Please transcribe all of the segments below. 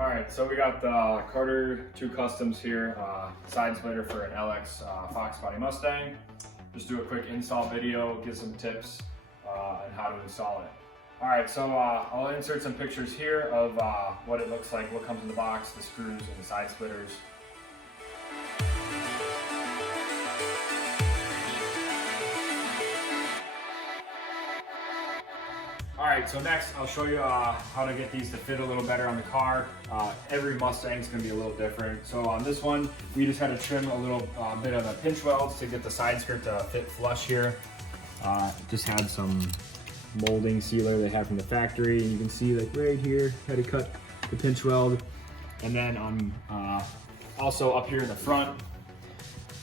All right, so we got the Carter 2 Customs here, side splitter for an LX Foxbody Mustang. Just do a quick install video, give some tips on how to install it. All right, so I'll insert some pictures here of what it looks like, what comes in the box, the screws and the side splitters. All right, so next I'll show you how to get these to fit a little better on the car. Every Mustang is gonna be a little different. So on this one, we just had to trim a little bit of the pinch welds to get the side skirt to fit flush here. Just had some molding sealer they had from the factory. You can see like right here, had to cut the pinch weld. And then on also up here in the front,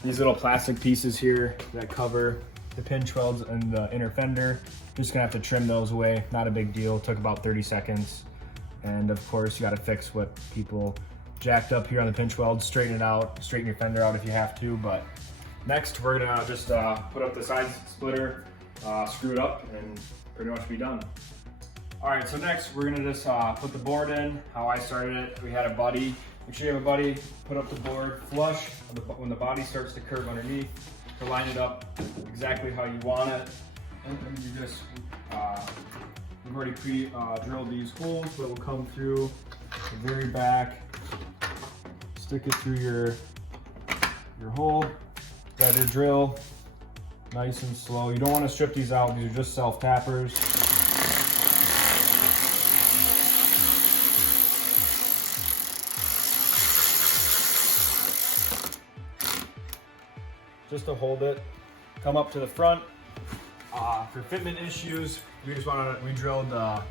these little plastic pieces here that cover the pinch welds and the inner fender. Just gonna have to trim those away, not a big deal, took about 30 seconds. And of course, you gotta fix what people jacked up here on the pinch weld, straighten it out, straighten your fender out if you have to. But next, we're gonna just put up the side splitter, screw it up, and pretty much be done. All right, so next, we're gonna just put the board in. How I started it, we had a buddy. Make sure you have a buddy, put up the board flush. When the body starts to curve underneath, to line it up exactly how you want it. And you just, we've already drilled these holes that will come through the very back. Stick it through your hole. Grab your drill, nice and slow. You don't want to strip these out. These are just self-tappers. Just to hold it. Come up to the front. For fitment issues, we drilled the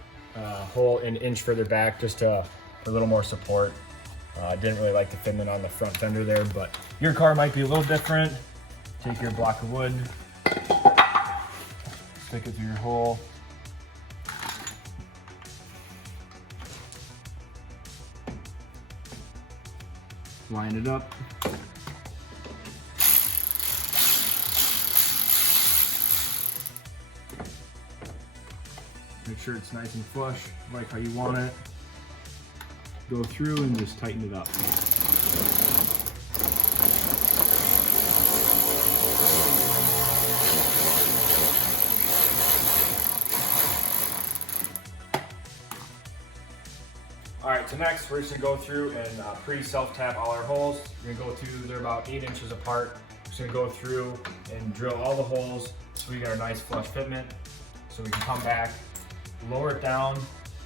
hole an inch further back just for a little more support. I didn't really like the fitment on the front fender there, but your car might be a little different. Take your block of wood, stick it through your hole. Line it up. Make sure it's nice and flush, like how you want it. Go through and just tighten it up. All right, so next we're just gonna go through and pre-self-tap all our holes. We're gonna go through, they're about 8 inches apart. We're just gonna go through and drill all the holes so we get a nice flush fitment. So we can come back, lower it down,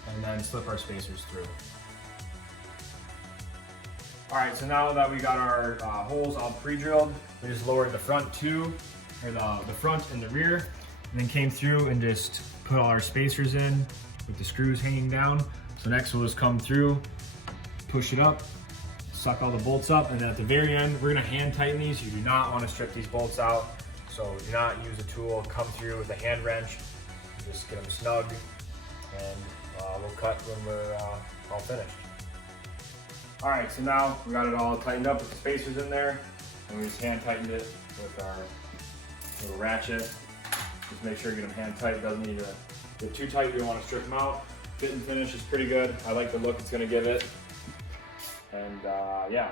and then slip our spacers through. All right, so now that we got our holes all pre-drilled, we just lowered the front two, or the front and the rear, and then came through and just put all our spacers in with the screws hanging down. So next we'll just come through, push it up, suck all the bolts up, and then at the very end, we're gonna hand tighten these. You do not wanna strip these bolts out, so do not use a tool, come through with a hand wrench, just get them snug, and we'll cut when we're all finished. All right, so now we got it all tightened up with the spacers in there, and we just hand tightened it with our little ratchet. Just make sure you get them hand tight. It doesn't need to get too tight. You don't want to strip them out. Fit and finish is pretty good. I like the look it's gonna give it. And yeah.